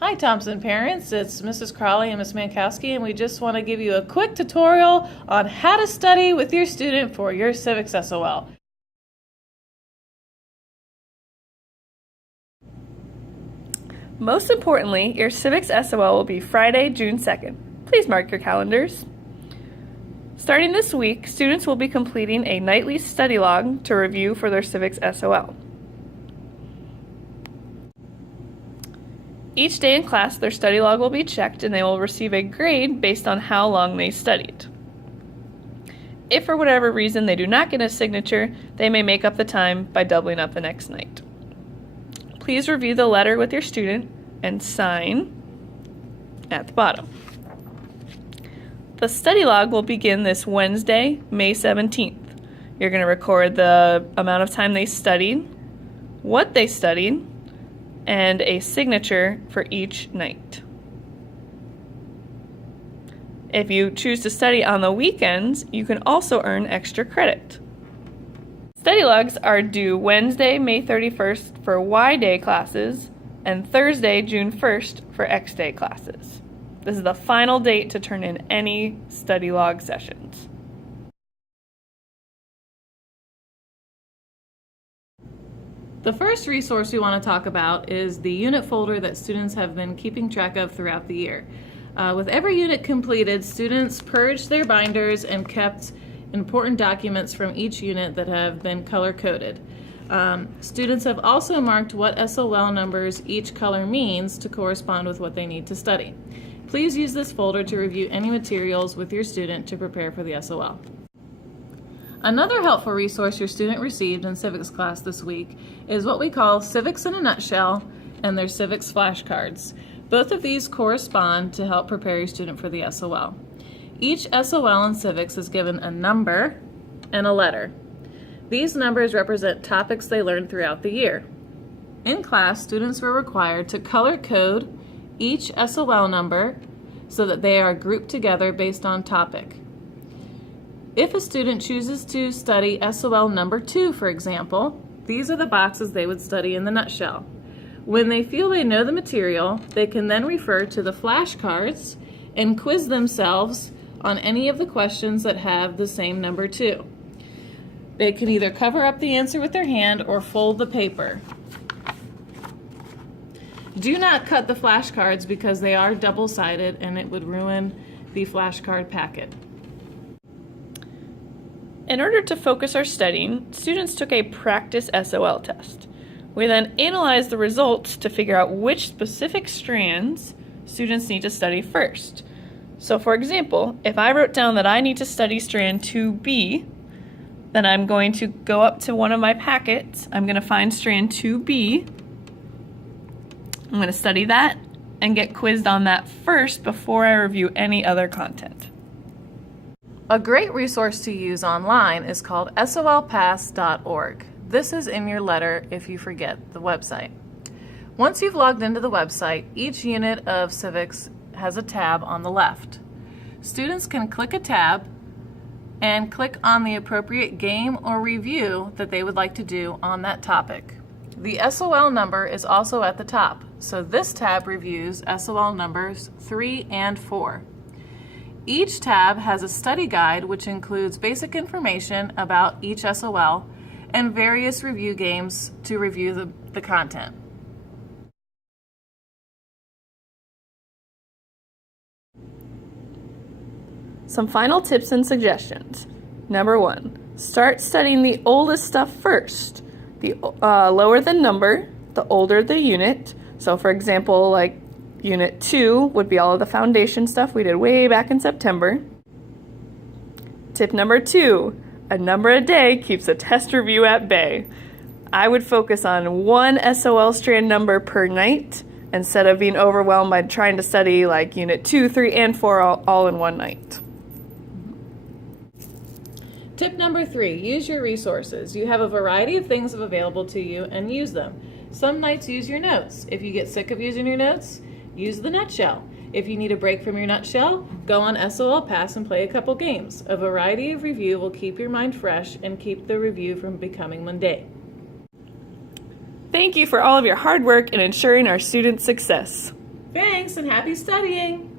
Hi Thompson parents, it's Mrs. Crawley and Ms. Mankowski, and we just want to give you a quick tutorial on how to study with your student for your Civics SOL. Most importantly, your Civics SOL will be Friday, June 2nd. Please mark your calendars. Starting this week, students will be completing a nightly study log to review for their Civics SOL. Each day in class, their study log will be checked and they will receive a grade based on how long they studied. If for whatever reason they do not get a signature, they may make up the time by doubling up the next night. Please review the letter with your student and sign at the bottom. The study log will begin this Wednesday, May 17th. You're going to record the amount of time they studied, what they studied, and a signature for each night. If you choose to study on the weekends, you can also earn extra credit. Study logs are due Wednesday, May 31st for Y Day classes and Thursday, June 1st for X Day classes. This is the final date to turn in any study log sessions. The first resource we want to talk about is the unit folder that students have been keeping track of throughout the year. With every unit completed, students purged their binders and kept important documents from each unit that have been color-coded. Students have also marked what SOL numbers each color means to correspond with what they need to study. Please use this folder to review any materials with your student to prepare for the SOL. Another helpful resource your student received in civics class this week is what we call Civics in a Nutshell and their civics flashcards. Both of these correspond to help prepare your student for the SOL. Each SOL in civics is given a number and a letter. These numbers represent topics they learned throughout the year. In class, students were required to color code each SOL number so that they are grouped together based on topic. If a student chooses to study SOL number 2, for example, these are the boxes they would study in the nutshell. When they feel they know the material, they can then refer to the flashcards and quiz themselves on any of the questions that have the same number 2. They can either cover up the answer with their hand or fold the paper. Do not cut the flashcards because they are double-sided and it would ruin the flashcard packet. In order to focus our studying, students took a practice SOL test. We then analyzed the results to figure out which specific strands students need to study first. So for example, if I wrote down that I need to study strand 2B, then I'm going to go up to one of my packets, I'm going to find strand 2B, I'm going to study that and get quizzed on that first before I review any other content. A great resource to use online is called solpass.org. This is in your letter if you forget the website. Once you've logged into the website, each unit of civics has a tab on the left. Students can click a tab and click on the appropriate game or review that they would like to do on that topic. The SOL number is also at the top, so this tab reviews SOL numbers 3 and 4. Each tab has a study guide which includes basic information about each SOL and various review games to review the content. Some final tips and suggestions. Number 1, start studying the oldest stuff first. The lower the number, the older the unit. So for example, like Unit 2 would be all of the foundation stuff we did way back in September. Tip number 2, a number a day keeps a test review at bay. I would focus on one SOL strand number per night instead of being overwhelmed by trying to study like Unit 2, 3, and 4 all in one night. Tip number 3, use your resources. You have a variety of things available to you and use them. Some nights use your notes. If you get sick of using your notes, use the nutshell. If you need a break from your nutshell, go on SOL Pass and play a couple games. A variety of review will keep your mind fresh and keep the review from becoming mundane. Thank you for all of your hard work in ensuring our students' success. Thanks, and happy studying!